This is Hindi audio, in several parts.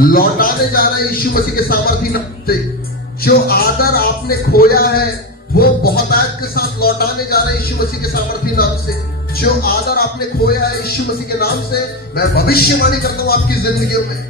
लौटाने जा रहे हैं यीशु मसीह के सामर्थी नाम से। जो आदर आपने खोया है वो बहुतायत के साथ लौटाने जा रहे हैं यीशु मसीह के सामर्थी नाम से। जो आदर आपने खोया है यीशु मसीह के नाम से, मैं भविष्यवाणी करता हूं आपकी जिंदगियों में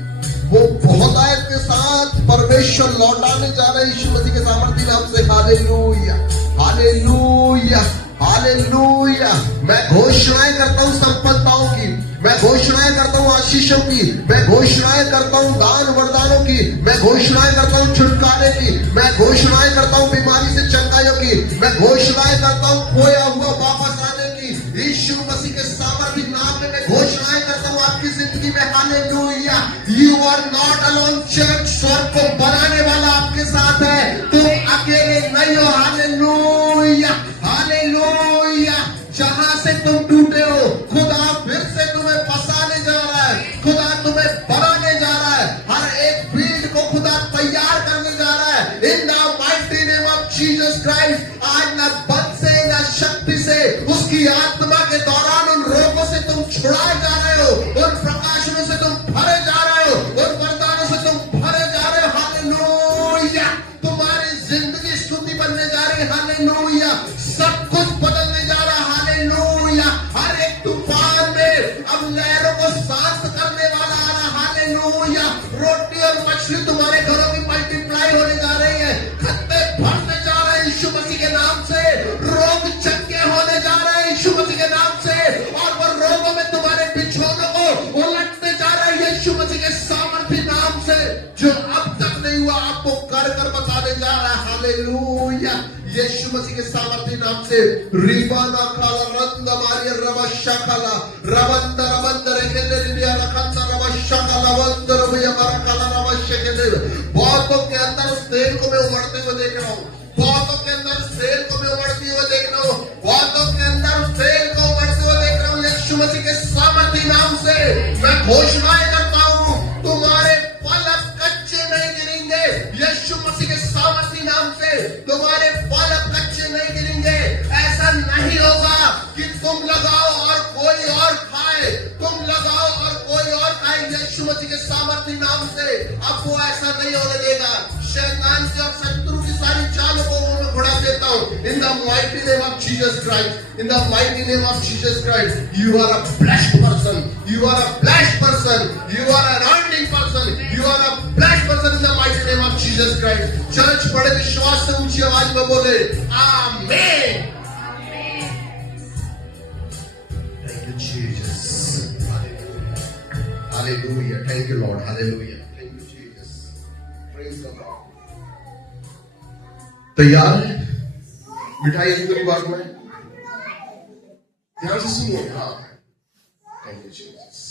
वो बहुतायत के साथ परमेश्वर लौटाने जा रहे हैं यीशु मसीह के सामर्थी नाम से। Hallelujah, hallelujah, hallelujah. मैं घोषणाएं करता हूं सफलताओं की, मैं घोषणाएं करता हूं आशीषों की, मैं घोषणाएं करता हूं दान वरदानों की, मैं घोषणाएं करता हूं छुटकारे की, मैं घोषणाएं करता हूं बीमारी से चंगाइयों की, मैं घोषणाएं करता हूं खोया हुआ वापस आने की। यीशु मसीह के सामर्थी नाम में मैं घोषणाएं करता हूं आपकी जिंदगी में। Hallelujah. You are not alone church, स्वर्ग को बनाने वाला आपके साथ है, तुम अकेले नहीं हो। Hallelujah, hallelujah. जहां से तुम टूटे हो खुदा फिर से तुम्हें फंसाने जा रहा है, खुदा तुम्हें बनाने जा रहा है, हर एक फील्ड को खुदा तैयार करने जा रहा है। इन the mighty name of Jesus Christ. आज न बल से न शक्ति से, उसकी आत्मा के दौरान उन रोगों से तुम छुड़ाए जा रहे हो, उन प्रकाशनों से तुम भरे जा रहे हो, उन वरदानों से तुम भरे जा रहे हो। हालेलुया। तुम्हारी जिंदगी स्तुति बनने जा रही है। हालेलुया। सब कुछ बदलने जा रहा है। हालेलुया। हर एक तूफान में अब लहरों को शांत करने वाला आ रहा। हालेलुया। रोटी और मछली तुम्हारे घरों की मल्टीप्लाई होने जा रही है, खत्ते भरने जा रहे हैं यीशु मसीह के नाम से, रोग चंगे होने जा रहे हैं यीशु मसीह के नाम से, और वो रोगों में तुम्हारे बिछौनों को उलटने जा रहे हैं यीशु मसीह के सामर्थी नाम से। जो अब तक नहीं हुआ आपको कर कर बताने जा रहा है। हालेलुया। यीशु मसीह के सामर्थी नाम से। रिबाना खाला रंद मारिया रवशा खाला रवंद रवंद रेखेले रिया रखंद रवशा खाला वंद रवया बरखाला रवशा के। बहुतों के अंदर उस तेल को मैं उमड़ते हुए देख रहा हूँ, बहुतों के अंदर उस तेल को मैं उमड़ते हुए देख रहा हूँ, बहुतों के अंदर उस तेल को उमड़ते हुए देख रहा हूँ। यीशु मसीह के सामर्थी नाम से मैं घोषणाएं करता हूँ, तुम्हारे फल अब कच्चे नहीं गिरेंगे। यीशु मसीह के सामर्थी नाम से तुम्हारे फल अब कच्चे नहीं गिरेंगे। ऐसा नहीं होगा कि तुम लगाओ और कोई और खाए, तुम लगाओ और कोई और खाए। यीशु मसीह के सामर्थी नाम से अब वो ऐसा नहीं होने देगा। शैतान की और शत्रु की सारी चालों को मैं उड़ा देता हूँ। In the mighty name of Jesus Christ, in the mighty name of Jesus Christ. You are a blessed person, you are a blessed person, you are a anointed person, you are a blessed person in the mighty name of Jesus Christ. Church बड़े विश्वास से ऊंची आवाज में बोले amen. Thank you Jesus, hallelujah, thank you Lord, hallelujah, thank you Jesus, praise the Lord. तैयार है? मिठाई की पूरी बात में ध्यान से सुनिए। हाँ, थैंक यू जीसस।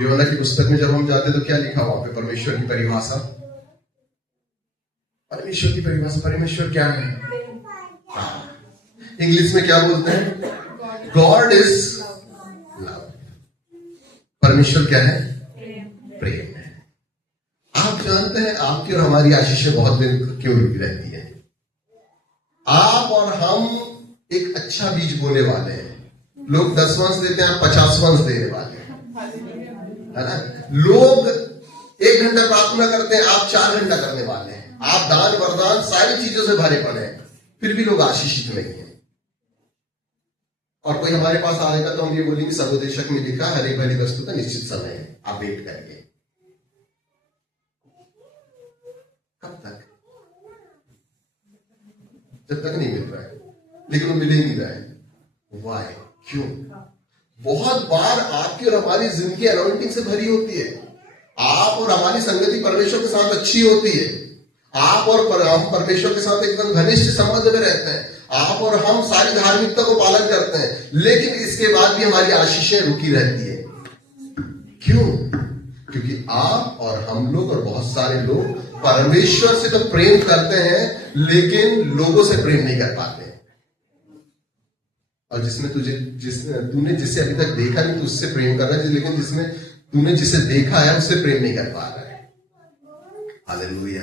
यूहन्ना की पुस्तक में जब हम जाते तो क्या लिखा वहां पे? परमेश्वर की परिभाषा, परमेश्वर की परिभाषा, परमेश्वर क्या है? हाँ, इंग्लिश में क्या बोलते हैं? God is love. परमेश्वर क्या है? प्रेम है। आप जानते हैं आपकी और हमारी आशीषें बहुत दिन क्यों रुकी रहती है? आप और हम एक अच्छा बीज बोने वाले हैं। लोग 10 वंश देते हैं, आप 50 वंश देने वाले हैं, है ना? लोग 1 घंटा प्रार्थना करते हैं, आप 4 घंटा करने वाले हैं। आप दान वरदान सारी चीजों से भरे पड़े हैं, फिर भी लोग आशीषित नहीं है। और कोई हमारे पास आएगा तो हम ये बोलेंगे सर्वोदेशक में लिखा हर एक भली वस्तु का निश्चित समय है, आप वेट करिए। कब तक? जब तक नहीं मिल रहा है, लेकिन वो मिल ही नहीं रहा है। वाई? क्यों? बहुत बार आपकी और हमारी जिंदगी अनॉइंटिंग से भरी होती है। आप और हमारी संगति परमेश्वर के साथ अच्छी होती है, आप और हम परमेश्वर के साथ एकदम घनिष्ठ संबंध में रहते हैं, आप और हम सारी धार्मिकता को पालन करते हैं, लेकिन इसके बाद भी हमारी आशीषें रुकी रहती है। क्यों? क्योंकि आप और हम लोग और बहुत सारे लोग परमेश्वर से तो प्रेम करते हैं, लेकिन लोगों से प्रेम नहीं कर पाते। और तूने जिसे अभी तक देखा नहीं तो उससे प्रेम कर रहा है, लेकिन तूने जिसे देखा है उससे प्रेम नहीं कर पा रहा है। हालेलुया।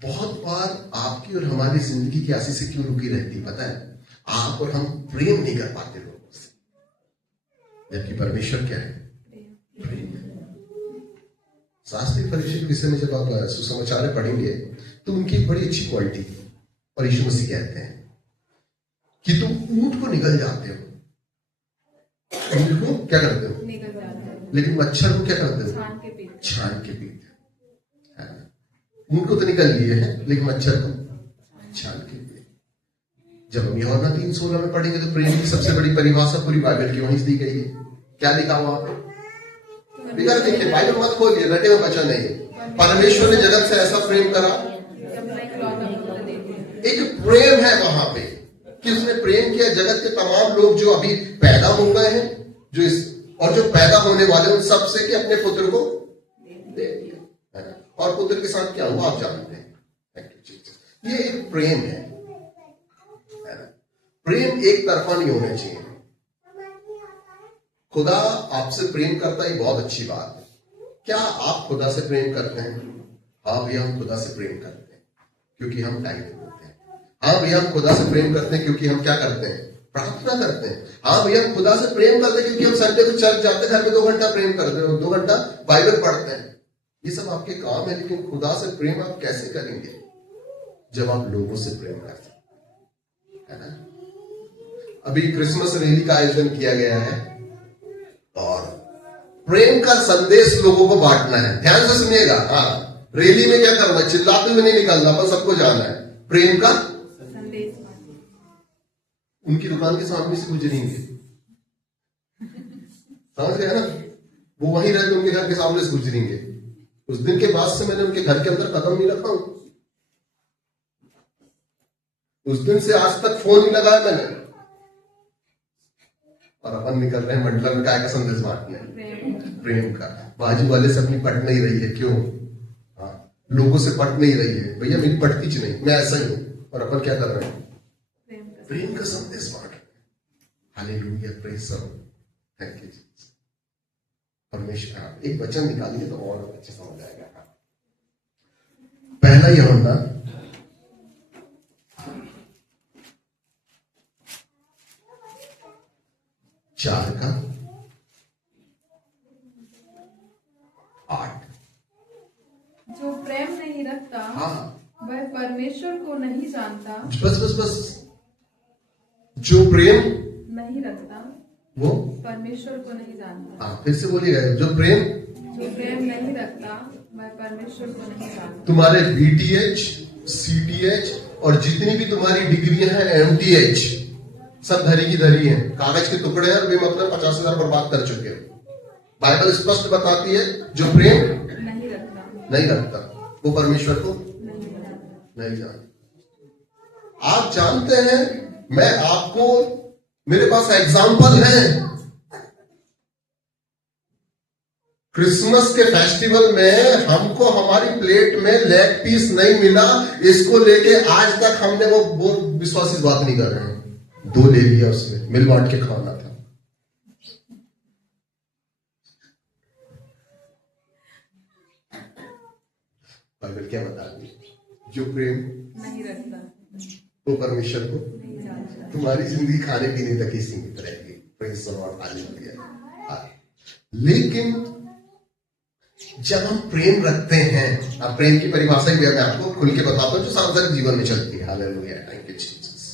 बहुत बार आपकी और हमारी जिंदगी की आशीष क्यों रुकी रहती है पता है? आप और हम प्रेम नहीं कर पाते लोगों से, जबकि परमेश्वर क्या है? प्रेम है। शास्त्री फरीसी के विषय में जब आप सुसमाचार पढ़ेंगे तो उनकी एक बड़ी अच्छी क्वालिटी थी। और यीशु मसीह कहते हैं कि तुम ऊंट को निगल जाते हो, ऊंट को क्या करते हो? निगल जाते हो। लेकिन मच्छर को क्या करते हो? छान के पीते हो। ऊंट को तो निकल लिए हैं, लेकिन मच्छर को छान के पीते। जब हम यूहन्ना 3:16 में पढ़ेंगे तो प्रेम की सबसे बड़ी परिभाषा पूरी बाइबल की वहीं दी गई है। क्या लिखा हुआ वहां पे? देखिए, बाइबल मत खोलिए, रटे हुए बचा नहीं। परमेश्वर ने जगत से ऐसा प्रेम करा, एक प्रेम है वहां पे कि उसने प्रेम किया। जगत के तमाम लोग जो अभी पैदा हो गए हैं, जो इस और जो पैदा होने वाले, उन सब से कि अपने पुत्र को दे दिया, है ना? और पुत्र के साथ क्या हुआ आप जानते हैं। ये एक प्रेम है ना? प्रेम एक तरफा नहीं होना चाहिए। खुदा आपसे प्रेम करता है, बहुत अच्छी बात है। क्या आप खुदा से प्रेम करते हैं? हाँ भैया, हम खुदा से प्रेम करते हैं क्योंकि हम टाइम देते हैं। हाँ भैया, हम खुदा से प्रेम करते हैं क्योंकि हम क्या करते हैं? प्रार्थना करते हैं। हाँ भैया, हम खुदा से प्रेम करते हैं क्योंकि हम संडे को चर्च जाते हैं, घर में 2 घंटा प्रेम करते हैं, 2 घंटा बाइबल पढ़ते हैं। ये सब आपके काम है, लेकिन खुदा से प्रेम आप कैसे करेंगे? जब आप लोगों से प्रेम करते हैं, है ना? अभी क्रिसमस रैली का आयोजन किया गया है और प्रेम का संदेश लोगों को बांटना है। ध्यान से सुनिएगा। हाँ, रैली में क्या करना है? चिल्लाते हुए नहीं निकलना, बस सबको जाना है। प्रेम का संदेश उनकी दुकान के सामने से गुजरेंगे, समझ गए ना? वो वहीं रहते, उनके घर के सामने से गुजरेंगे। उस दिन के बाद से मैंने उनके घर के अंदर कदम नहीं रखा हूं। उस दिन से आज तक फोन नहीं लगाया मैंने। और अपन निकल रहे हैं मंडला में काय का संदेश बांटने? प्रेम का। बाजू वाले से अपनी पट नहीं रही है, क्यों? हाँ, लोगों से पट नहीं रही है। भैया मेरी पटती च नहीं, मैं ऐसा ही हूं। और अपन क्या कर रहे हैं? प्रेम का संदेश बांट रहे हैं। Hallelujah, praise the Lord, thank you Jesus. परमेश्वर, एक वचन निकालिए तो और अच्छे समझ आएगा। पहला यूहन्ना 4:8। जो प्रेम नहीं रखता, वह परमेश्वर को नहीं जानता। बस जो प्रेम नहीं रखता, वो परमेश्वर को नहीं जानता। हाँ, फिर से बोलिएगा। जो प्रेम नहीं रखता, वह परमेश्वर को नहीं जानता। तुम्हारे BTH, CTH और जितनी भी तुम्हारी डिग्रियां हैं, MTH, सब धरी की धरी हैं, कागज के टुकड़े हैं और वे मतलब 50,000 बर्बाद कर चुके हैं। बाइबल स्पष्ट बताती है, जो प्रेम नहीं रखता वो परमेश्वर को नहीं जानता। आप जानते हैं, मैं आपको, मेरे पास एग्जाम्पल है। क्रिसमस के फेस्टिवल में हमको हमारी प्लेट में लेग पीस नहीं मिला, इसको लेके आज तक हमने वो विश्वासी बात नहीं कर रहे हैं। 2 ले लिया, उसमें मिल बांट के खाना था। बाइबल क्या बताती है? जो प्रेम नहीं रखता वो परमेश्वर को नहीं जानता। तुम्हारी जिंदगी खाने पीने तक ही सीमित रहेगी। Praise the Lord, hallelujah. लेकिन जब हम प्रेम रखते हैं, अब प्रेम की परिभाषा ही मैं आपको खुल के बताता हूं जो सांसारिक जीवन में चलती है। Hallelujah, thank you Jesus.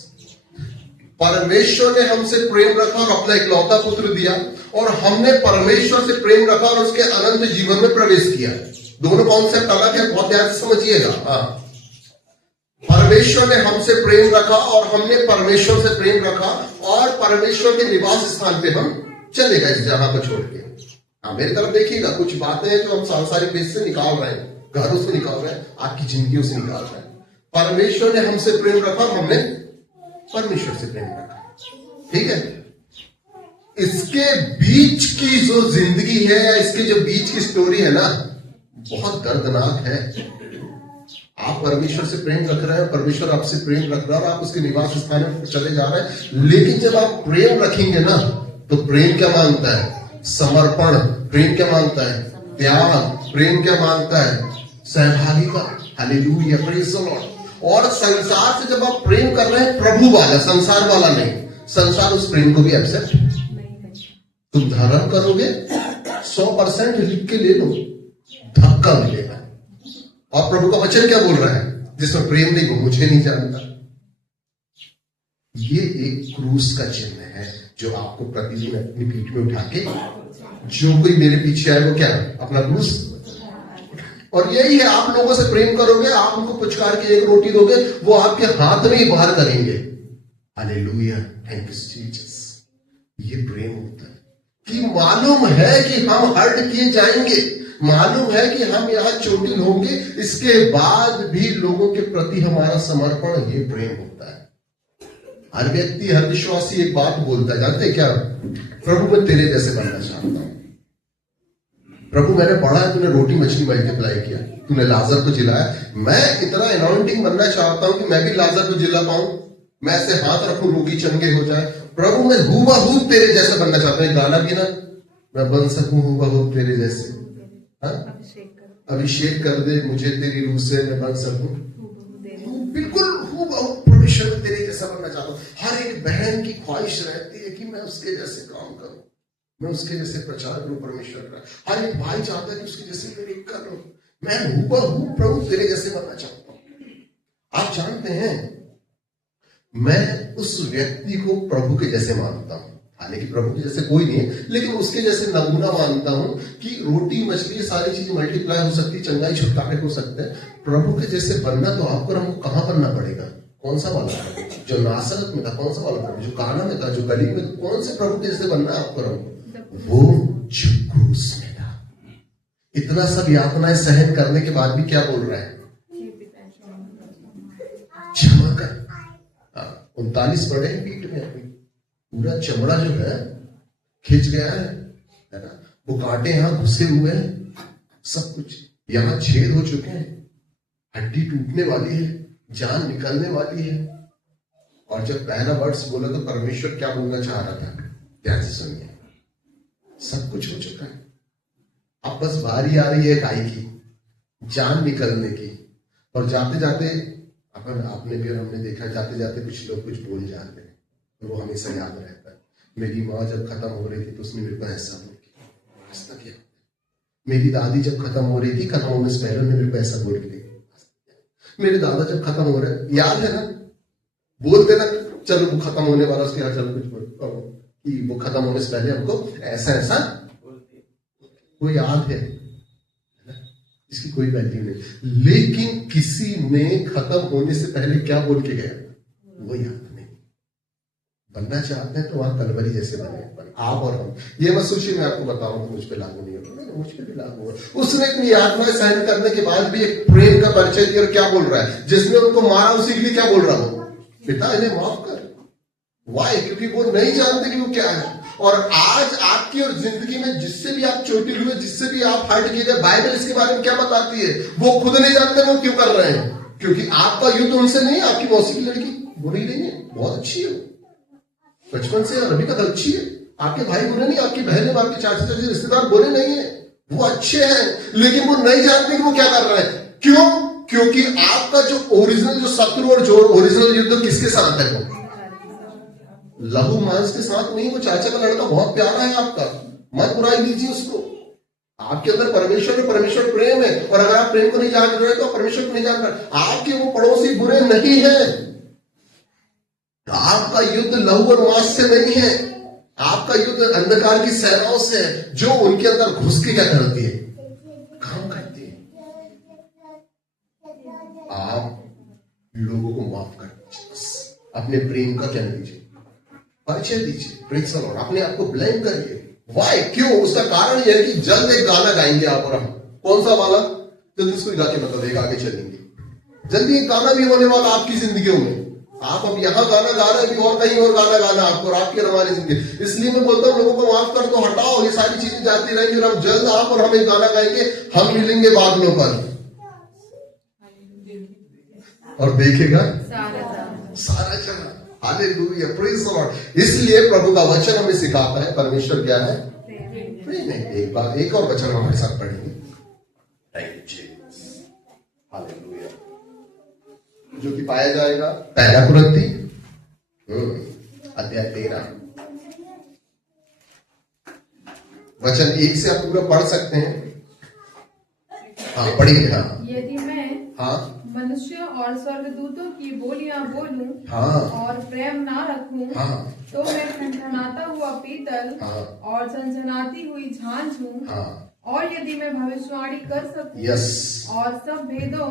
परमेश्वर ने हमसे प्रेम रखा और अपना इकलौता पुत्र दिया, और हमने परमेश्वर से प्रेम रखा और उसके अनंत जीवन में प्रवेश किया। दोनों कॉन्सेप्ट अलग है, बहुत ध्यान से समझिएगा। हाँ, परमेश्वर ने हमसे प्रेम रखा और हमने परमेश्वर से प्रेम रखा, और परमेश्वर के निवास स्थान पे हम चले गए, इस जगह को छोड़ के। हाँ, मेरी तरफ देखिएगा, कुछ बातें हैं जो हम सांसारिक देश से निकाल रहे हैं, घरों से निकाल रहे हैं, आपकी जिंदगियों से निकाल रहे हैं। परमेश्वर ने हमसे प्रेम रखा, हमने परमेश्वर से प्रेम रखा। ठीक है? इसके बीच की जो जिंदगी है, या इसके जो बीच की स्टोरी है ना, बहुत दर्दनाक है। आप परमेश्वर से प्रेम रख रहे हैं, परमेश्वर आपसे प्रेम रख रहा है, और आप उसके निवास स्थान में चले जा रहे हैं। लेकिन जब आप प्रेम रखेंगे ना, तो प्रेम क्या मांगता है? समर्पण। प्रेम क्या मांगता है? त्याग। प्रेम क्या मांगता है? सहभागिता। Hallelujah, praise the Lord. और संसार से जब आप प्रेम कर रहे हैं, प्रभु वाला, संसार वाला नहीं, संसार उस प्रेम को भी एक्सेप्ट। तुम धारण करोगे, 100% लिख के ले लो, धक्का मिलेगा। और प्रभु का वचन क्या बोल रहा है? जिसमें प्रेम नहीं वो मुझे नहीं जानता। ये एक क्रूस का चिन्ह है जो आपको प्रतिदिन अपनी पीठ में उठा के, जो कोई मेरे पीछे आए वो क्या है? अपना क्रूस। और यही है, आप लोगों से प्रेम करोगे, आप उनको पुचकार के एक रोटी दोगे, वो आपके हाथ में ही बाहर करेंगे। Hallelujah, thank you Jesus. ये प्रेम होता है कि मालूम है कि हम हर्ट किए जाएंगे, मालूम है कि हम यहां चोटिल होंगे, इसके बाद भी लोगों के प्रति हमारा समर्पण, ये प्रेम होता है। हर व्यक्ति, हर विश्वासी एक बात बोलता है, जानते क्या? प्रभु मैं तेरे जैसे बनना चाहता हूं। प्रभु मैंने पढ़ा है तूने रोटी मछली मल्टीप्लाई किया, तूने लाजर को जिलाया, मैं इतना अनॉइंटिंग बनना चाहता हूं कि मैं भी लाजर को जिला पाऊं, मैं ऐसे हाथ रखूं रोगी चंगे हो जाए। प्रभु मैं हूबहू तेरे जैसे बनना चाहता हूं। गाना भी ना, मैं बन सकूं हूबहू तेरे जैसे। अभिषेक कर दे मुझे तेरी रूह से, मैं बन सकूं बिल्कुल हूबहू परमेश्वर तेरे जैसा बनना चाहता हूं। हर एक बहन की ख्वाहिश रहती है कि मैं उसके जैसे काम करूं, मैं उसके जैसे प्रचार करूं परमेश्वर का। हर एक भाई चाहता है कि उसके जैसे मैं एक करूं। मैं हूबहू प्रभु तेरे जैसे बनना चाहता हूं। आप जानते हैं, मैं उस व्यक्ति को प्रभु के जैसे मानता हूं। हालांकि प्रभु के जैसे कोई नहीं है, लेकिन उसके जैसे नमूना मानता हूं कि रोटी मछली सारी चीज मल्टीप्लाई हो सकती, चंगाई छुटकारे हो सकते हैं। प्रभु के जैसे बनना तो आपको हमको कहां बनना पड़ेगा? कौन सा वाला प्रभु? जो नासरत में था, कौन सा वाला प्रभु? जो काना में था, जो गली में, कौन से प्रभु के जैसे बनना है आपको? वो जो क्रूस में था, इतना सब यातनाएं सहन करने के बाद भी क्या बोल रहा है? क्षमा कर। 39 पड़े हैं पीठ में, अपनी पूरा चमड़ा जो है खिंच गया है ना, वो कांटे यहां घुसे हुए हैं, सब कुछ यहां छेद हो चुके हैं, हड्डी टूटने वाली है, जान निकलने वाली है। और जब पहला वर्ड्स बोला तो परमेश्वर क्या बोलना चाह रहा था? ध्यान से सुनिए, सब कुछ हो चुका है, अब बस बारी आ रही है गाय की, जान निकलने की। और जाते जाते अपन, आपने भी और हमने देखा, जाते जाते कुछ लोग कुछ बोल जाते हैं, तो वो हमेशा याद रहता है। मेरी माँ जब खत्म हो रही थी तो उसने मेरे को ऐसा बोल किया, मेरी दादी जब खत्म हो रही थी, खत्म होने से पहले मेरे को ऐसा बोल के, मेरे दादा जब खत्म हो रहे, याद है ना? बोलते ना, चलो वो खत्म होने वाला, उसके यहाँ चलो कुछ बोल कि वो खत्म होने से पहले हमको ऐसा ऐसा, वो याद है, इसकी कोई वैल्यू नहीं। लेकिन किसी ने खत्म होने से पहले क्या बोल के गया, वो याद नहीं। बनना चाहते हैं तो वहां कलवरी जैसे बने आप और हम। ये मत सोचिए मैं आपको बताऊं तो मुझ पे लागू नहीं होगा, मुझ पे भी लागू होगा। उसने इतनी यातनाएं सहन करने के बाद भी एक प्रेम का परिचय दिया। और क्या बोल रहा है? जिसने उनको मारा उसी के लिए क्या बोल रहा हो? पिता इन्हें माफ कर। वाई? क्योंकि वो नहीं जानते कि वो क्या है। और आज आपकी और जिंदगी में जिससे भी आप चोटिल हुए, जिससे भी आप हर्ट किए गए, बाइबल इसके बारे में क्या बताती है? वो खुद नहीं जानते वो क्यों कर रहे हैं। क्योंकि आपका युद्ध उनसे नहीं है। आपकी मौसी की लड़की बुरी नहीं है, बहुत अच्छी है, बचपन से अभी तक अच्छी है। आपके भाई बुरे नहीं, आपकी बहन, आपके चाचा चाची रिश्तेदार बुरे नहीं है, वो अच्छे हैं। लेकिन वो नहीं जानते कि वो क्या कर रहे हैं। क्यों? क्योंकि आपका जो ओरिजिनल जो शत्रु और जो ओरिजिनल युद्ध किसके साथ है? वो लहू मांस के साथ नहीं। वो चाचा का लड़का बहुत प्यारा है आपका, मत बुराई लीजिए उसको। आपके अंदर परमेश्वर प्रेम है। और अगर आप प्रेम को नहीं जान रहे तो परमेश्वर को नहीं जान रहे। आपके वो पड़ोसी बुरे नहीं है। आपका युद्ध लहू और मांस से नहीं है। आपका युद्ध अंधकार की सेनाओं से है, जो उनके अंदर घुस के क्या करती है? काम करती है। आप लोगों को माफ कर दीजिए, अपने प्रेम का क्या दीजिए, परिचय दीजिए। Praise the Lord. अपने आप को ब्लेम करिए। वाई? क्यों? उसका कारण यह है कि जल्द एक गाना गाएंगे आप और हम। कौन सा वाला? जल्दी इसको गा के मतलब एक आगे चलेंगे। जल्दी एक गाना भी होने वाला आपकी जिंदगियों में। आप अब यहां गाना गा रहे हैं, और कहीं और गाना गाना आपको और आपकी और हमारी जिंदगी। इसलिए मैं बोलता हूं लोगों को माफ कर दो, हटाओ, ये सारी चीजें जाती रहेंगी और हम जल्द आप और हम एक गाना गाएंगे। हम मिलेंगे बादलों पर और देखेगा सारा जगह। Hallelujah, praise the Lord. इसलिए प्रभु का वचन हमें सिखाता है परमेश्वर क्या है? प्रेम है। एक बार एक और वचन हमारे साथ पढ़ेंगे। हालेलुया, जो कि पाया जाएगा पहला कुरिन्थी अध्याय 13 वचन 1 से आप पूरा पढ़ सकते हैं। हाँ पढ़िए। हाँ यदि मैं हाँ मनुष्य और स्वर्गदूतों की बोलियां बोलूं हाँ और प्रेम ना रखूं, हाँ तो मैं ठनठनाता हुआ पीतल हाँ और झनझनाती हुई झांझ हूँ। हाँ। और यदि मैं भविष्यवाणी कर सकूं यस। और सब भेदों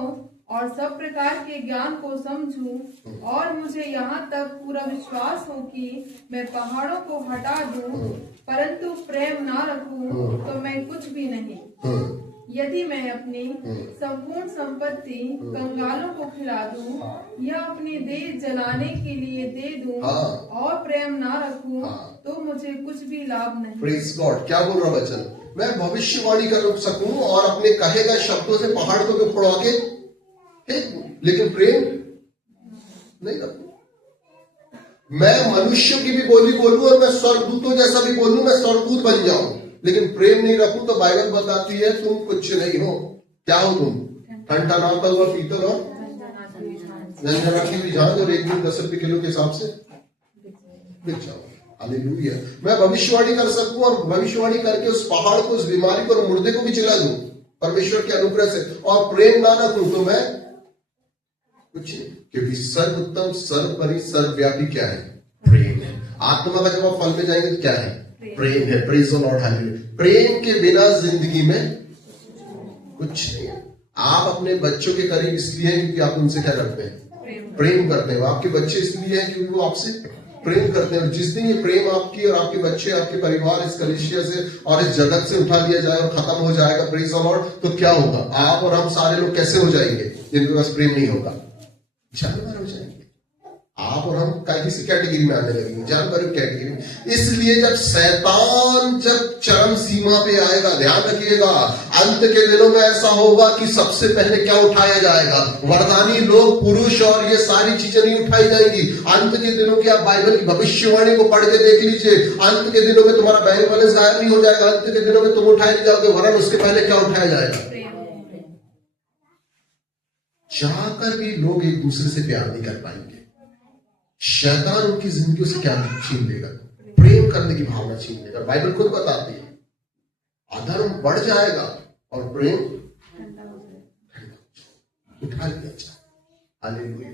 और सब प्रकार के ज्ञान को समझूं, और मुझे यहाँ तक पूरा विश्वास हो कि मैं पहाड़ों को हटा दूं, परंतु प्रेम ना रखूं, तो मैं कुछ भी नहीं। यदि मैं अपनी संपूर्ण संपत्ति कंगालों को खिला दूं या अपनी देह जलाने के लिए दे दूं और प्रेम ना रखूं, तो मुझे कुछ भी लाभ नहीं। Praise God. क्या बोल रहा वचन? मैं भविष्यवाणी कर सकूं और अपने कहे गए शब्दों से पहाड़ को भी फोड़ा के फेंक दूं, लेकिन प्रेम नहीं रखूं। मैं मनुष्य की भी बोली बोलूं और मैं स्वर्गदूतों जैसा भी बोलूं, मैं स्वर्गदूत बन जाऊं, लेकिन प्रेम नहीं रखूं तो बाइबल बताती है तुम कुछ नहीं हो। क्या हो तुम? ठनठनाता हुआ पीतल और झनझनाती हुई झांझ, और एक दिन 10 रुपए किलो के हिसाब से बिक जाओ। हालेलुया। मैं भविष्यवाणी कर सकूं और भविष्यवाणी करके उस पहाड़ को, उस बीमारी को और मुर्दे को भी चिल्ला दूं परमेश्वर के अनुग्रह से, और प्रेम ना रखूं तो मैं कुछ नहीं। क्योंकि सर्वोत्तम, सर्वपरि, सर्वव्यापी क्या है? प्रेम है। आत्मा का जब आप फल में जाएंगे तो क्या है? प्रेम है। Praise the Lord. हालेलुया। प्रेम के बिना जिंदगी में कुछ नहीं है। आप अपने बच्चों के करीब इसलिए हैं क्योंकि आप उनसे क्या करते हैं? प्रेम करते हैं। आपके बच्चे इसलिए हैं क्योंकि वो आपसे प्रेम करते हैं। जिस दिन ये प्रेम आपकी और आपके बच्चे, आपके परिवार इस कलीसिया से और इस जगत से उठा लिया जाए और खत्म हो जाएगा, प्रेज द लॉर्ड, तो क्या होगा? आप और हम सारे लोग कैसे हो जाएंगे? जिनके पास प्रेम नहीं होगा, जानवर हो जाएंगे। आप और हम किसी कैटेगरी में आने लगेंगे, जानवर कैटेगरी में। इसलिए जब शैतान जब चरम सीमा पे आएगा, ध्यान रखिएगा, अंत के दिनों में ऐसा होगा कि सबसे पहले क्या उठाया जाएगा? वरदानी लोग, पुरुष, और ये सारी चीजें नहीं उठाई जाएंगी। अंत के दिनों की आप बाइबल की भविष्यवाणी को पढ़ के देख लीजिए। अंत के दिनों में तुम्हारा बैंक बैलेंस गायब नहीं हो जाएगा। अंत के दिनों में तुम उठाए नहीं जाओगे, वरन उसके पहले क्या उठाया जाएगा? चाहकर भी लोग एक दूसरे से प्यार नहीं कर पाएंगे। शैतान उनकी जिंदगी से क्या छीन लेगा? प्रेम करने की भावना छीन लेगा। बाइबल खुद बताती है अधर्म बढ़ जाएगा और प्रेम उठा लिया जाए। हालेलुया।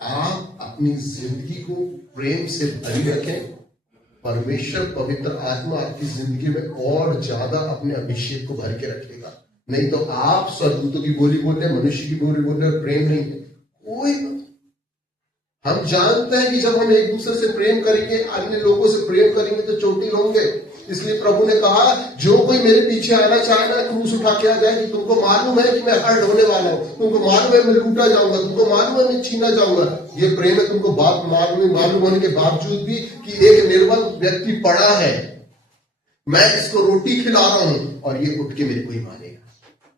आप अपनी जिंदगी को प्रेम से भरी रखें। परमेश्वर पवित्र आत्मा आपकी जिंदगी में और ज्यादा अपने अभिषेक को भर के रखेगा। नहीं तो आप स्वर्गदूतों की बोली बोल रहे, मनुष्य की बोली बोल रहे, प्रेम नहीं है कोई। हम जानते हैं कि जब हम एक दूसरे से प्रेम करेंगे, अन्य लोगों से प्रेम करेंगे तो चोटिल होंगे। इसलिए प्रभु ने कहा जो कोई मेरे पीछे आना चाहे ना, क्रूस उठा के आ जाए। कि तुमको मालूम है कि मैं हर्ट होने वाला हूं, तुमको मालूम है मैं लूटा जाऊंगा, तुमको मालूम है मैं छीना जाऊंगा। ये प्रेम है। तुमको बात मालूम होने के बावजूद भी कि एक निर्बल व्यक्ति पड़ा है, मैं इसको रोटी खिला रहा हूं और ये उठ के मेरे को ही मारेगा।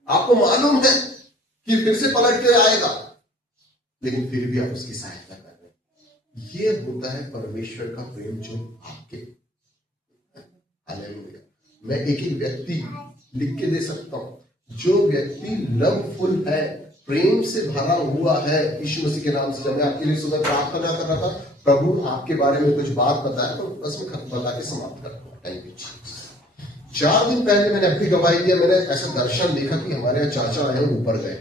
आपको मालूम है कि फिर से पलट के आएगा, लेकिन फिर भी आप उसकी सहायता कर रहे हैं। ये होता है परमेश्वर का प्रेम जो आपके। हालेलुया। मैं एक एक व्यक्ति लिख के दे सकता हूं। जो व्यक्ति लवफुल है, प्रेम से भरा हुआ है, यीशु मसीह के नाम से। जब मैं आपके लिए सुबह प्रार्थना कर रहा था, प्रभु आपके बारे में कुछ बात बताया, तो बस मैं खत्म बता के समाप्त करता हूं। Thank you. 4 दिन पहले मैंने अपनी गवाही दिया। मैंने ऐसा दर्शन देखा कि हमारे यहाँ चाचा आए, ऊपर गए।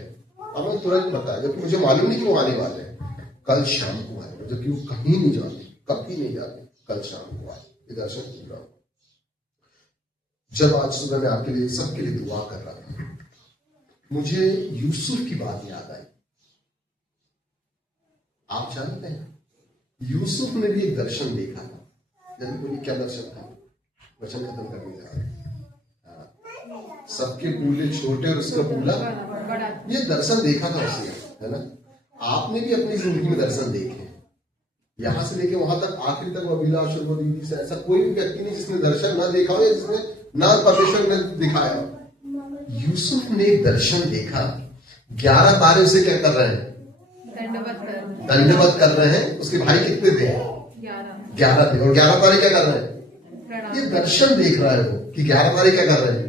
अब मैं तुरंत बताया, जबकि मुझे मालूम नहीं कि वो आने वाले हैं। कल शाम को आए, जबकि वो कहीं नहीं जाते, कभी नहीं जाते। कल शाम को आए, ये दर्शन पूरा। जब आज सुबह मैं आपके लिए, सबके लिए दुआ कर रहा था, मुझे यूसुफ की बात याद आई। आप जानते हैं यूसुफ ने भी एक दर्शन देखा था। जल्दी बोलिए, क्या दर्शन था? वचन खत्म करने जा रहे हैं। सबके पूले छोटे और उसका पूला बड़ा। ये दर्शन देखा था उसने, है ना? आपने भी अपनी जिंदगी में दर्शन देखे। यहां से लेके वहां तक, आखिर तक, अभिलाष और दीदी से ऐसा कोई भी व्यक्ति नहीं जिसने दर्शन ना देखा हो या जिसने ना परमेश्वर ने दिखाया हो। यूसुफ ने एक दर्शन देखा। 11 तारे उसे क्या कर रहे हैं? दंडवत कर रहे हैं। उसके भाई कितने थे? 11 थे। और 11 तारे क्या कर रहे हैं? ये दर्शन देख रहा है वो कि 11 तारे क्या कर रहे हैं।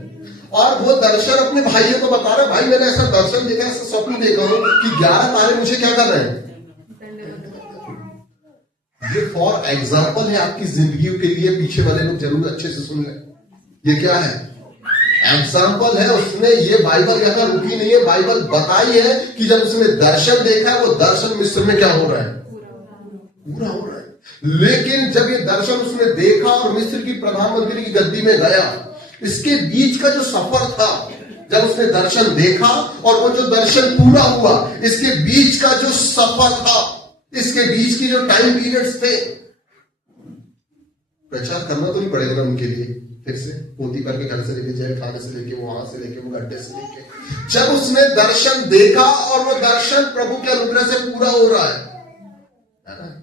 और वो दर्शन अपने भाइयों को बता रहा है, भाई मैंने ऐसा दर्शन देखा, ऐसा स्वप्न देखा हूं कि 11 तारे मुझे क्या कर रहे हैं? ये फॉर एग्जाम्पल है आपकी जिंदगी के लिए। पीछे वाले लोग जरूर अच्छे से सुन लें। ये क्या है? एग्जाम्पल है, उसने ये बाइबल यहाँ रुकी नहीं है, बाइबल बताई है कि जब उसने दर्शन देखा है, वो दर्शन मिस्र में क्या हो रहा है, पूरा हो रहा है। लेकिन जब ये दर्शन उसने देखा और मिस्र की प्रधानमंत्री की गद्दी में गया, इसके बीच का जो सफर था, जब उसने दर्शन देखा और वो जो दर्शन पूरा हुआ, इसके बीच का जो सफर था, इसके बीच की जो टाइम पीरियड्स थे, प्रचार करना तो नहीं पड़ेगा ना उनके लिए, फिर से पोती पर के घर से लेके जाए, खाने से लेके, वहां से लेके, वो गड्ढे से लेके, जब उसने दर्शन देखा और वो दर्शन प्रभु के अनुग्रह से पूरा हो रहा है ना।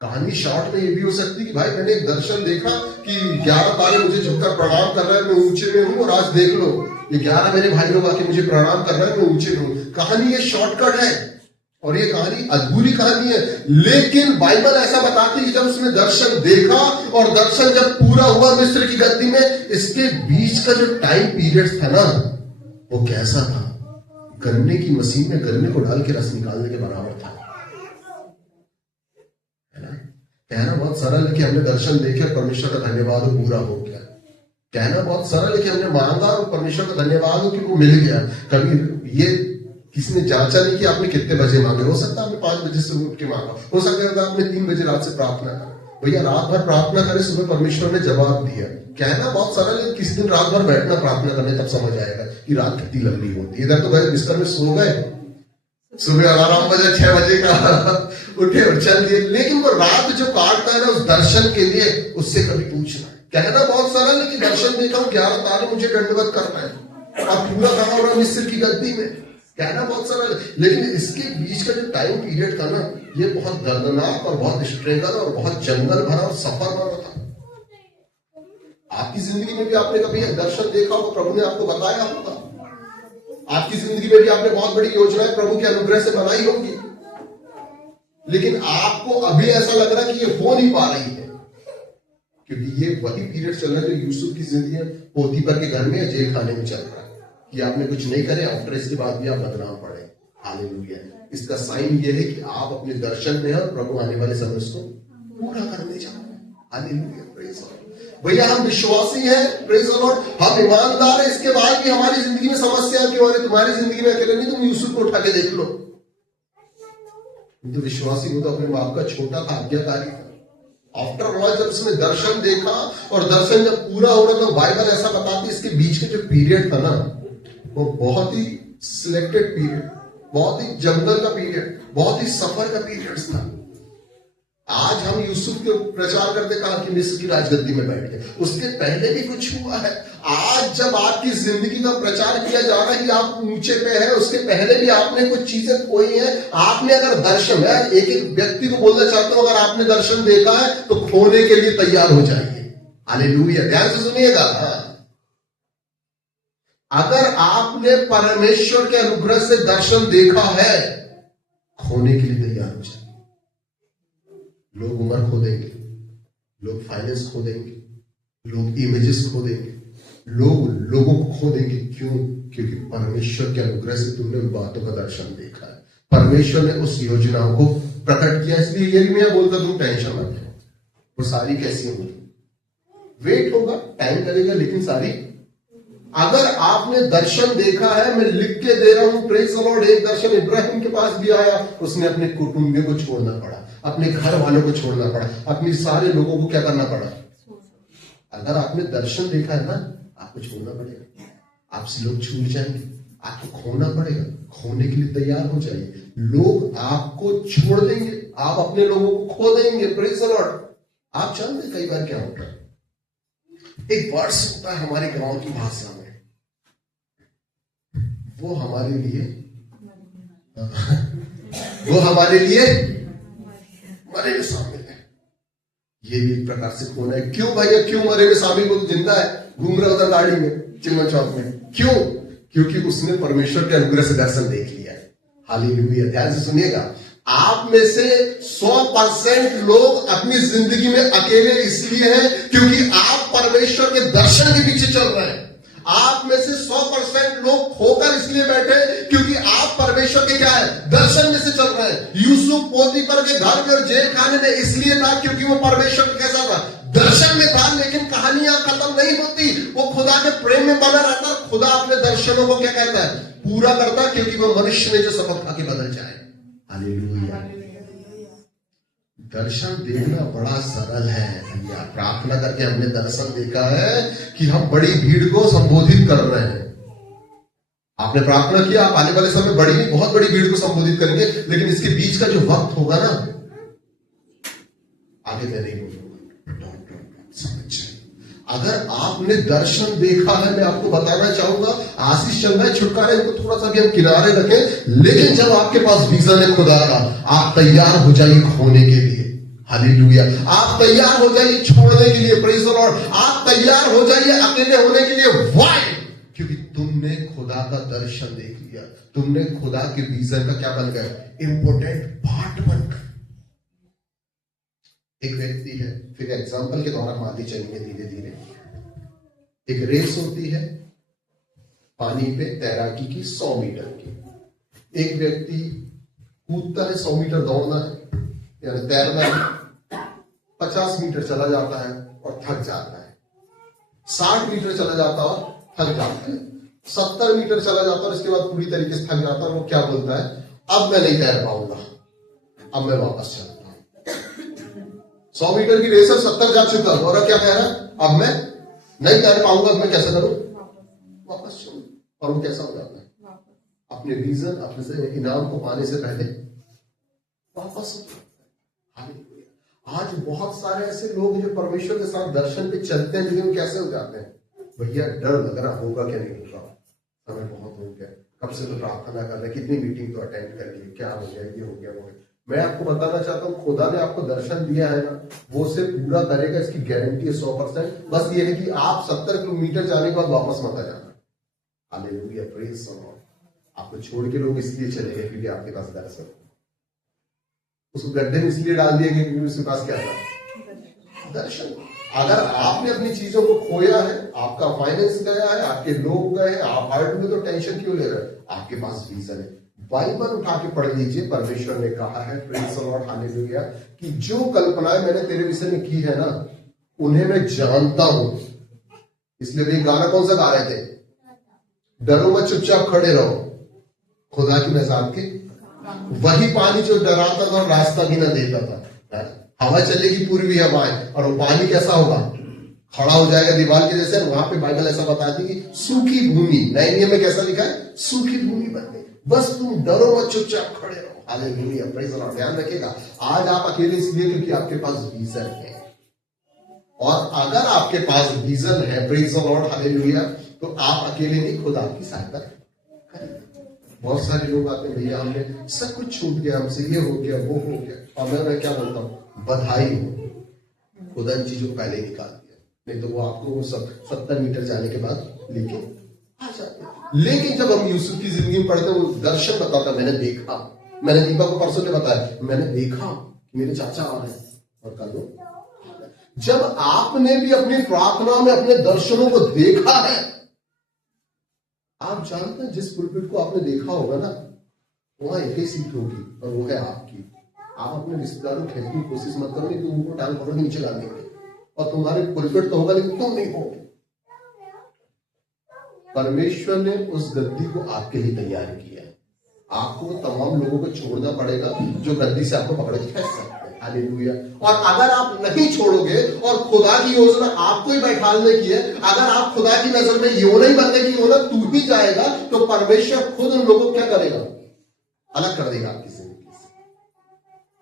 कहानी शॉर्ट में ये भी हो सकती कि भाई मैंने एक दर्शन देखा कि 11 तारे मुझे झुककर प्रणाम कर रहे हैं, मैं ऊंचे में हूं, और आज देख लो ये 11 मेरे भाई लोग आके मुझे प्रणाम कर रहे हैं, मैं ऊंचे में हूं। कहानी ये शॉर्टकट है और ये कहानी अधूरी कहानी है, लेकिन बाइबल ऐसा बताती है कि जब उसने दर्शन देखा और दर्शन जब पूरा हुआ मिस्र की गद्दी में, इसके बीच का जो टाइम पीरियड था ना, वो कैसा था, गन्ने की मशीन में गन्ने को डाल के रस निकालने के बराबर था। कहना बहुत सरल है कि हमने दर्शन देखे, परमेश्वर का धन्यवाद हो, पूरा हो गया। कहना बहुत सरल है कि हमने मांगा और परमेश्वर का धन्यवाद हो कि वो मिल गया। कभी ये किसी ने जांचा नहीं कि आपने कितने बजे मांगे। हो सकता है आपने 5 बजे से उठ के मांगा, हो सकता है आपने 3 बजे रात से प्रार्थना करा। भैया रात भर प्रार्थना करे, सुबह परमेश्वर ने जवाब दिया। कहना बहुत सरल है, किसी दिन रात भर बैठना प्रार्थना करने, तब समझ आएगा कि रात कितनी लंबी होती है। इधर तो गए बिस्तर में सो गए, सुबह अलार्म बजे 6 बजे का उठे और चल दिए, लेकिन वो रात जो काटता है ना उस दर्शन के लिए, उससे कभी पूछना। कहना बहुत सरल है कि दर्शन देखा हूं, 11 तारे मुझे दंडवत करना है, अब पूरा कहा हो रहा मिस्र की गद्दी में। कहना बहुत सरल है, लेकिन इसके बीच का जो टाइम पीरियड था ना, ये बहुत दर्दनाक और बहुत स्ट्रगल और बहुत जंगल भरा और सफर भरा था। आपकी जिंदगी में भी आपने कभी दर्शन देखा हो, प्रभु ने आपको बताया होगा। आपकी जिंदगी में भी आपने बहुत बड़ी योजनाएं प्रभु के अनुग्रह से बनाई होगी, लेकिन आपको अभी ऐसा लग रहा है कि ये हो नहीं पा रही है, क्योंकि ये वही पीरियड चल रहा है जो यूसुफ की जिंदगी में पोतीफर के घर में या जेल खाने में चल रहा है कि आपने कुछ नहीं करे और इसके बाद भी आप बदनाम पड़े। हालेलुया। इसका साइन ये है कि आप अपने दर्शन में हैं और प्रभु आने वाले समय उसको पूरा करने जा रहे हैं। Hallelujah, praise the Lord. भैया हम विश्वासी हैं, प्रेज़ द लॉर्ड, हम ईमानदार हैं, इसके बाद भी हमारी जिंदगी में समस्या क्यों आ रही? तुम्हारी जिंदगी में अकेले नहीं, तुम यूसुफ को उठा के देख लो। तो विश्वासी हो तो अपने बाप का छोटा था, आज्ञाकारी था। आफ्टर ऑल जब उसने दर्शन देखा और दर्शन जब पूरा हो रहा, तो बाइबल ऐसा बताती है इसके बीच के जो पीरियड था ना, वो बहुत ही सिलेक्टेड पीरियड, बहुत ही जंगल का पीरियड, बहुत ही सफर का पीरियड था। आज हम यूसुफ के प्रचार करते कहा कि मिस्र की राजगद्दी में बैठ गए, उसके पहले भी कुछ हुआ है। आज जब आपकी जिंदगी का प्रचार किया जा रहा है कि आप ऊंचे पे हैं, उसके पहले भी आपने कुछ चीजें खोई हैं। आपने अगर दर्शन है, एक एक व्यक्ति को बोलना चाहता हूं, अगर आपने दर्शन देखा है तो खोने के लिए तैयार हो जाइए। हालेलुया, ध्यान से सुनिएगा। अगर आपने परमेश्वर के अनुग्रह से दर्शन देखा है, खोने के लिए तैयार हो जाइए। लोग उम्र खो देंगे, लोग फाइनेंस खो देंगे, लोग इमेजेस खो देंगे, लोग लोगों को खो देंगे। क्यों? क्योंकि परमेश्वर के अनुग्रह से तुमने उन बातों का दर्शन देखा है, परमेश्वर ने उस योजनाओं को प्रकट किया। इसलिए ये मैं बोलता तुम टेंशन मत लो, वो सारी कैसी होगी, वेट होगा, टाइम लगेगा, लेकिन सारी। अगर आपने दर्शन देखा है, मैं लिख के दे रहा हूं, प्रेज़ द लॉर्ड, एक दर्शन इब्राहिम के पास भी आया, उसने अपने कुटुंबियों को छोड़ना पड़ा, अपने घर वालों को छोड़ना पड़ा, अपने सारे लोगों को क्या करना पड़ा। अगर आपने दर्शन देखा है ना, आपको छोड़ना पड़ेगा, आपसे लोग छूट जाएंगे, आपको खोना पड़ेगा, खोने के लिए तैयार हो जाइए। लोग आपको छोड़ देंगे, आप अपने लोगों को खो देंगे, प्रेज़ द लॉर्ड। आप जानते कई बार क्या होता है, एक वर्ड्स होता है हमारे गांव की भाषा में, वो हमारे लिए मरे में शामिल है। ये भी एक प्रकार से खोना है। क्यों भैया, क्यों मरे में शामिल? वो तो जिंदा है, घूम रहा उधर गाड़ी में, चिमन चौक में। क्यों? क्योंकि उसने परमेश्वर के अनुग्रह से दर्शन देख लिया है। हालेलुया, ध्यान से सुनिएगा। आप में से 100% लोग अपनी जिंदगी में अकेले इसलिए हैं क्योंकि आप परमेश्वर के दर्शन के पीछे चल रहे हैं। आप में से 100% लोग खोकर इसलिए बैठे क्योंकि आप परमेश्वर के क्या है, दर्शन में से चल रहे हैं। यूसुफ पोतीफर के घर में और जेल खाने में इसलिए था क्योंकि वो परमेश्वर का कैसा था, दर्शन में था। लेकिन कहानियां खत्म नहीं होती, वो खुदा के प्रेम में बना रहता है, खुदा अपने दर्शनों को क्या कहता है, पूरा करता है, क्योंकि वो मनुष्य ने जो शपथ खा के बदल जाए। हालेलुया। दर्शन देखना बड़ा सरल है भैया। प्रार्थना करके हमने दर्शन देखा है कि हम बड़ी भीड़ को संबोधित कर रहे हैं। आपने प्रार्थना किया, आप आने वाले समय बड़ी नहीं, बहुत बड़ी भीड़ को संबोधित करेंगे, लेकिन इसके बीच का जो वक्त होगा ना, आगे मैं नहीं बोलूंगा, समझ। अगर आपने दर्शन देखा है, मैं आपको बताना चाहूंगा, आशीष चल रहा है, छुटकारे को थोड़ा सा भी हम किनारे रखें, लेकिन जब आपके पास विजन है खुदा का, आप तैयार हो जाइए खोने के लिए। हालेलुया। आप तैयार हो जाइए छोड़ने के लिए, प्रेज़ द लॉर्ड। आप तैयार हो जाइए अकेले होने के लिए। व्हाई? क्योंकि तुमने खुदा का दर्शन देख लिया, तुमने खुदा के विजन का क्या बन गए, इंपोर्टेंट पार्ट बन गए। एक व्यक्ति है, फिर एग्जांपल के द्वारा मान चलेंगे धीरे धीरे। एक रेस होती है पानी पे तैराकी की 100 मीटर की। एक व्यक्ति कूदता है, 100 मीटर दौड़ना है यानी तैरना है, 50 मीटर चला जाता है और थक जाता है, 60 मीटर चला जाता है और थक जाता है, 70 मीटर चला जाता है और इसके बाद पूरी तरीके से थक जाता है। वो क्या बोलता है, अब मैं नहीं तैर पाऊंगा, अब मैं वापस चलता हूं। 100 मीटर की रेस है, 70 जा चुका हूं और क्या कह रहा है, अब मैं नहीं तैर पाऊंगा, अब मैं कैसे करूं, वापस चलूं। और वो कैसा हो जाता है, अपने रीजन, अपने से इनाम को पाने से पहले वापस हो जाता है। आज बहुत सारे ऐसे लोग हैं जो परमेश्वर के साथ दर्शन पे चलते हैं, लेकिन कैसे हो जाते हैं, भैया डर लग रहा होगा क्या नहीं होगा, समय बहुत हो गया, कब से तो प्रार्थना कर रहे, कितनी मीटिंग तो अटेंड कर ली, क्या हो गया, ये हो गया, वो हो गया। मैं आपको बताना चाहता हूँ, खुदा ने आपको दर्शन दिया है ना, वो उसे पूरा करेगा, इसकी गारंटी है 100%। बस ये है कि आप 70 किलोमीटर जाने के बाद वापस मत आ जाना। Hallelujah, praise the Lord. आपको छोड़ के लोग इसलिए चले गए क्योंकि आपके पास दर्शन, उसको गड्ढे में इसलिए डाल दिया क्योंकि उसके पास क्या था, दर्शन। अगर आपने अपनी चीजों को खोया है, आपका फाइनेंस गया है, आपके लोग गए हैं, आप हार्ट में तो टेंशन क्यों ले रहे हैं, आपके पास रीजन है। बाइबल उठा के पढ़ लीजिए, परमेश्वर ने कहा है, प्रेज़ द लॉर्ड, हालेलुया, कि जो कल्पनाएं मैंने तेरे विषय में की है ना, उन्हें मैं जानता हूं। इसलिए भी गाना कौन सा गा रहे थे, डरो मत, चुपचाप खड़े रहो, खुदा की नजात के। वही पानी जो डराता था और रास्ता भी ना देता था। हवा चलेगी पूर्वी हवाएं, और वो पानी कैसा होगा, खड़ा हो जाएगा दीवार के जैसे। वहां पे बाइबल ऐसा बताती कि सूखी भूमि, नए नियम में कैसा लिखा है, सूखी भूमि बन गई। बस तुम डरो मत, चुपचाप खड़े रहो। Hallelujah, praise the Lord. ध्यान रखिएगा, आज आप अकेले इसलिए क्योंकि आपके पास विजन है, और अगर आपके पास विजन है, प्रेज़ द लॉर्ड, हालेलुया, तो आप अकेले नहीं, खुद आपकी सहायता करेंगे। बहुत सारे लोग आते हैं, भैया हमने सब कुछ छूट गया, हमसे ये हो गया, वो हो गया, और मैं क्या बोलता हूँ, बधाई हो, खुदा इन चीजों को पहले ही निकाल दिया, नहीं तो वो आपको 70 मीटर जाने के बाद लेके आ जाते हैं। लेकिन जब हम यूसुफ की जिंदगी में पढ़ते हैं, वो दर्शन बताता, मैंने देखा, मैंने दीपा को परसों ने बताया, मैंने देखा कि मेरे चाचा आ रहे हैं, और कल वो। जब आपने भी अपनी प्रार्थना में अपने दर्शनों को देखा है, आप जानते हैं जिस पुलपिट को आपने देखा होगा ना, वहां एक ही सीट होगी और वो है आपकी। आप अपने रिश्तेदारों को खेलने की कोशिश मत करो, तो उनको टांग पकड़ के नीचे ला देंगे, और तुम्हारे पुलपिट तो होगा लेकिन तुम नहीं होगे। परमेश्वर ने उस गद्दी को आपके लिए तैयार किया है। आपको तमाम लोगों को छोड़ना पड़ेगा जो गद्दी से आपको पकड़ के खींच सकते हैं। हालेलुया। और अगर आप नहीं छोड़ोगे और खुदा की योजना आपको ही बैठाने की है, अगर आप खुदा की नजर में योना ही बनने की योना तू ही जाएगा, तो परमेश्वर खुद उन लोगों को क्या करेगा, अलग कर देगा आपकी जिंदगी से।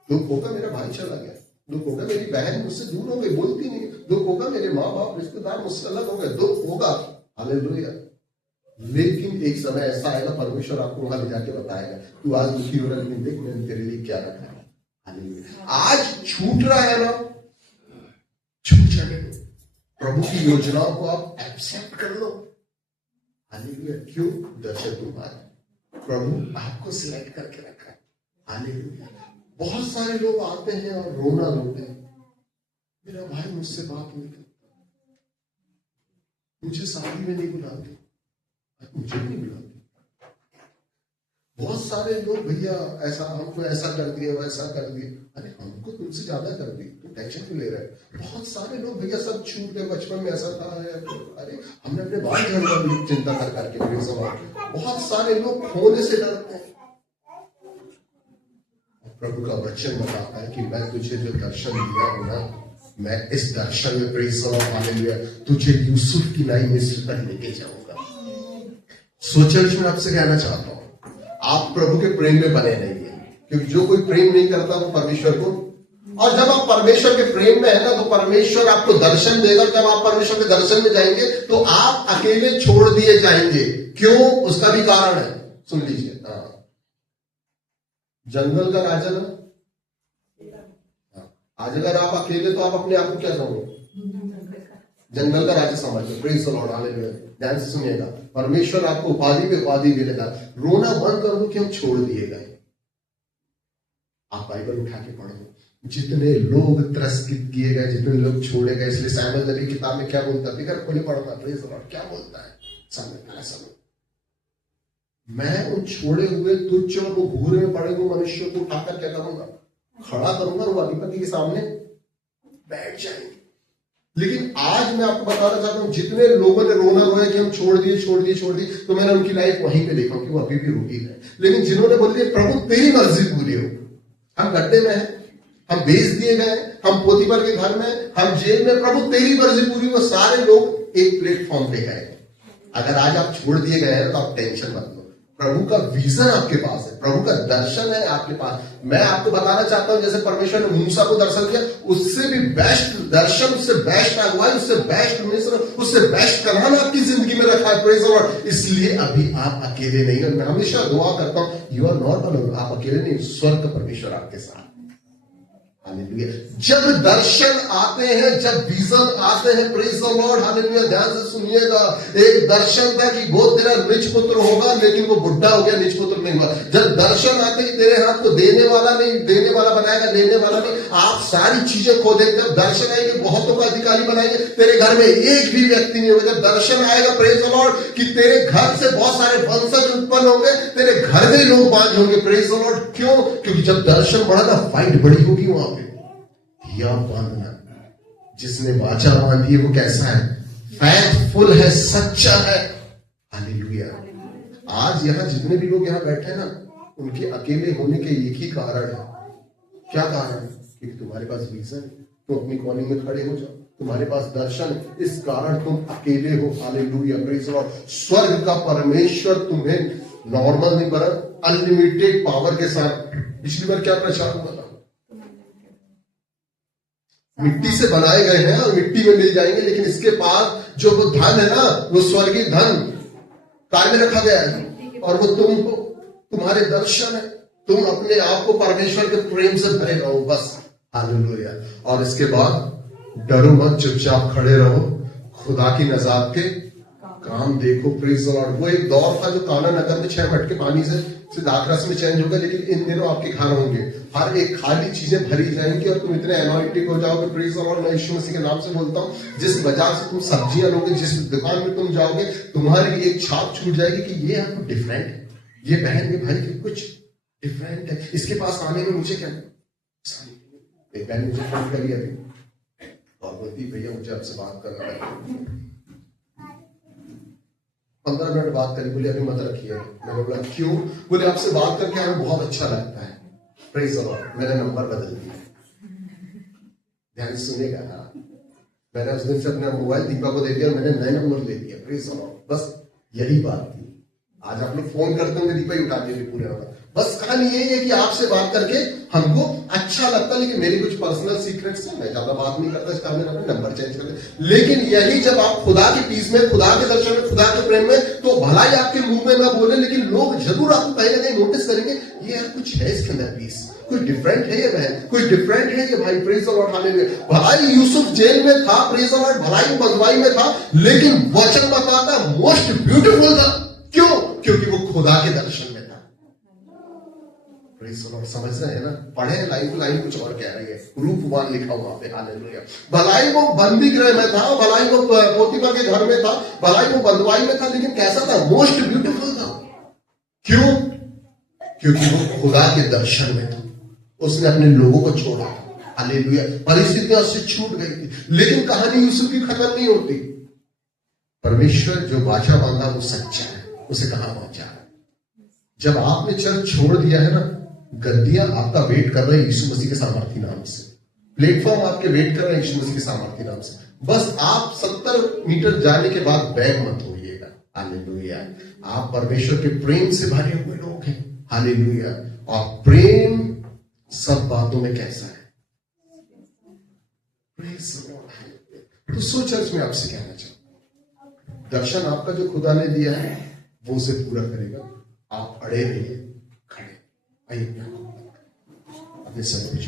दुख होगा मेरा भाई चला गया, दुख होगा मेरी बहन मुझसे दूर हो गई, बोलती नहीं, दुख होगा मेरे माँ बाप रिश्तेदार मुझसे अलग हो गए, दुख होगा। हालेलुया। लेकिन एक समय ऐसा आएगा, परमेश्वर आपको वहां ले जाके बताएगा, तू आज दुखी हो रहा है, लेकिन देख मैंने तेरे लिए क्या रखा है। आज छूट रहा है ना, छूट जाने दो, प्रभु की योजनाओं को आप एक्सेप्ट कर लो। हालेलुया। क्यों, दर्शन तुम्हारा, प्रभु आपको सिलेक्ट करके रखा है। हालेलुया। बहुत सारे लोग आते हैं और रोना रोते हैं, मेरा भाई मुझसे बात नहीं करता, मुझे शादी में नहीं बुलाते, मुझे नहीं बुलाते। बहुत सारे लोग, भैया ऐसा हमको ऐसा कर दिया, वैसा कर दिया। अरे हमको तुमसे ज्यादा कर दी, तुम टेंशन क्यों ले रहे हैं? बहुत सारे लोग भैया सब छूट गए, बचपन में ऐसा था, अरे हमने अपने बाल झड़ना भी चिंता कर करके, बहुत सारे लोग खोने से डरते हैं। प्रभु का वचन बताता है कि मैं तुझे जो दर्शन दिया हूं ना, मैं इस दर्शन में प्रेज़ द लॉर्ड हालेलुया तुझे यूसुफ की नाई मिस्र तक लेके जाऊंगा। सो चर्च में आपसे कहना चाहता हूं, आप प्रभु के प्रेम में बने रहिए, क्योंकि जो कोई प्रेम नहीं करता वो परमेश्वर को, और जब आप परमेश्वर के प्रेम में है ना तो परमेश्वर आपको दर्शन देगा। जब आप परमेश्वर के दर्शन में जाएंगे तो आप अकेले छोड़ दिए जाएंगे। क्यों? उसका भी कारण है, सुन लीजिए। जंगल का राजा ना, आज अगर आप अकेले तो आप अपने आप को क्या समझो? जंगल का राजा समझो। Praise the Lord hallelujah. ध्यान से सुनिएगा, परमेश्वर आपको उपाधि पे उपाधि मिलेगा। रोना बंद कर दो कि हम छोड़ दिए गए। आप बाइबल उठा के पढ़ो, जितने लोग तिरस्कृत किए गए, जितने लोग छोड़े गए। इसलिए सैमुएल नबी किताब में क्या बोलता है? फिर खोले पढ़ना, प्रेज़ द लॉर्ड क्या बोलता है सैमुएल? मैं उन छोड़े हुए तुच्छ और वो घूरे में पड़े हुए मनुष्यों को उठाकर क्या करूंगा? खड़ा करूंगा, वो अधिपति के सामने बैठ जाएंगे। लेकिन आज मैं आपको बताना चाहता हूं, जितने लोगों ने रोना रोया कि हम छोड़ दिए, तो मैंने उनकी लाइफ वहीं पे देखा कि वो अभी भी रोगी है। लेकिन जिन्होंने बोल दिया प्रभु तेरी मर्जी पूरी हो, हम गड्ढे में हैं, हम बेच दिए गए, हम पोतीफर के घर में, हम जेल में, प्रभु तेरी मर्जी पूरी, वो सारे लोग एक प्लेटफॉर्म पे गए। अगर आज आप छोड़ दिए गए हैं तो आप टेंशन मत लो, प्रभु का विजन आपके पास है, प्रभु का दर्शन है आपके पास। मैं आपको बताना चाहता हूं, जैसे परमेश्वर ने मूसा को दर्शन दिया, उससे भी बेस्ट दर्शन, उससे बेस्ट अगुवाई, उससे बेस्ट मिनिस्टर, उससे बेस्ट कलाम आपकी जिंदगी में रखा है। Praise the Lord. इसलिए अभी आप अकेले नहीं हैं। मैं हमेशा दुआ करता हूं, यू आर नॉट अलोन, आप अकेले नहीं, स्वर्ग का परमेश्वर आपके साथ। हालेलुया। जब दर्शन आते हैं, जब विजन आते हैं, प्रेज़ द लॉर्ड हालेलुया, ध्यान से सुनिएगा। एक दर्शन था कि वो तेरा निज पुत्र होगा, लेकिन वो बुढ़ा हो गया, निज पुत्र नहीं हुआ। जब दर्शन आते ही तेरे हाथ को देने वाला नहीं, देने वाला बनाएगा, लेने वाला नहीं, आप सारी चीजें खो देंगे। जब दर्शन आएंगे बहुतों का अधिकारी बनाएंगे, तेरे घर में एक भी व्यक्ति नहीं होगा। जब दर्शन आएगा प्रेज़ द लॉर्ड कि तेरे घर से बहुत सारे वंशज उत्पन्न होंगे, तेरे घर में लोग बांझ होंगे। Praise the Lord. क्यों? क्योंकि जब दर्शन बढ़ा ना, फाइट बड़ी होगी वहां पे। या बांधना, जिसने वाचा बांधी है वो कैसा है? फैथफुल है, सच्चा है। हालेलुया। आज यहां जितने भी लोग यहां बैठे हैं ना, उनके अकेले होने के एक ही कारण है। क्या कारण है? क्योंकि तुम्हारे पास विजन है, तुम अपनी कॉलिंग में खड़े हो जाओ, तुम्हारे पास दर्शन है, इस कारण तुम अकेले हो। हालेलुया। Praise the Lord. स्वर्ग का परमेश्वर तुम्हें नॉर्मल नहीं बना, अनलिमिटेड पावर के साथ। पिछली बार क्या प्रचार हुआ था? मिट्टी से बनाए गए हैं और मिट्टी में मिल जाएंगे, लेकिन इसके पास जो वो धन है ना, वो स्वर्गीय धन काय में रखा गया है, और वो तुमको, तुम्हारे दर्शन है। तुम अपने आप को परमेश्वर के प्रेम से भरे रहो, बस। हालेलुया। और इसके बाद डरो मत, चुपचाप खड़े रहो, खुदा की नजात के काम देखो। Praise the Lord. वो एक दौर था जो काना नगर में 6 मटके पानी से दाखरस में चेंज होगा, लेकिन इन दिनों आपके घर होंगे, हर एक खाली चीजें भरी जाएंगी और तुम इतने अनॉइंटेड हो जाओगे। Praise the Lord. मैं यीशु मसीह के नाम से बोलता हूं, जिस बाजार से तुम सब्जियां लोगे, जिस दुकान में तुम जाओगे, तुम्हारी एक छाप छूट जाएगी कि ये आपको डिफरेंट है, ये बहन ये भाई कुछ डिफरेंट है, इसके पास आने में मुझे क्या। एक बहन मुझे फोन करी अभी और बोलती, भैया मुझे आपसे बात करना है। 15 मिनट बात करी, बोले अभी मत रखिए। मैंने बोला क्यों? बोले आपसे बात करके हमें बहुत अच्छा लगता है। Praise the Lord. मैंने नंबर बदल दिया। ध्यान से सुनिएगा। मैंने उस दिन से अपना मोबाइल दीपा को दे दिया, मैंने नया नंबर ले लिया। Praise the Lord. बस यही बात थी। आज आप लोग फोन करते होंगे, दीपा ही उठाते थे पूरे नंबर। बस कहानी यही है कि आपसे बात करके हमको अच्छा लगता, लेकिन मेरी कुछ पर्सनल सीक्रेट्स हैं, मैं ज्यादा बात नहीं करता, इसका मैंने अपने नंबर चेंज कर दिया। लेकिन यही जब आप खुदा की पीस में, खुदा के दर्शन में, खुदा के प्रेम में, तो भलाई आपके मुंह में ना बोले, लेकिन लोग जरूर आपको कहीं ना कहीं नोटिस करेंगे, ये यार कुछ है इसके अंदर पीस, कुछ डिफरेंट है ये बहन, कुछ डिफरेंट है ये भाई। Praise the Lord. हालेलुया। भलाई यूसुफ जेल में था, प्रेज़ द लॉर्ड, भलाई बंधुआई में था, लेकिन वचन बताता मोस्ट ब्यूटीफुल था। क्यों? क्योंकि वो खुदा के दर्शन में था। Praise the Lord. समझ रहे हैं ना? पढ़े लाइन कुछ और कह रही है, रूप 1 लिखा हुआ पे। हालेलुया। भलाई वो बंदी गृह में था, भलाई वो पोतीफर के घर में था, भलाई वो बंधुआई में था, लेकिन कैसा था? मोस्ट ब्यूटीफुल था। क्यों? क्योंकि वो खुदा के दर्शन में था। उसने अपने लोगों को छोड़ा था, हालेलुया। परिस्थितियां उससे छूट गई थी, लेकिन कहानी यीशु की खत्म नहीं होती। परमेश्वर जो वाचा बांधा वो सच्चा है, उसे कहां पहुंचा है। जब आपने चर्च छोड़ दिया है ना, गद्दियां आपका वेट कर रहे हैं यीशु मसीह के सामर्थी नाम से, प्लेटफॉर्म आपके वेट कर रहे हैं यीशु मसीह के सामर्थी नाम से। बस आप 70 मीटर जाने के बाद बैग मत होइएगा। हालेलुया। आप परमेश्वर के प्रेम से भरे हुए लोग हैं। हालेलुया। और प्रेम सब बातों में कैसा है? तो सो चर्च में आपसे कहना चाहूं, दर्शन आपका जो खुदा ने दिया है वो उसे पूरा करेगा। आप अड़े रहिए, खड़े आइए अपने सब कुछ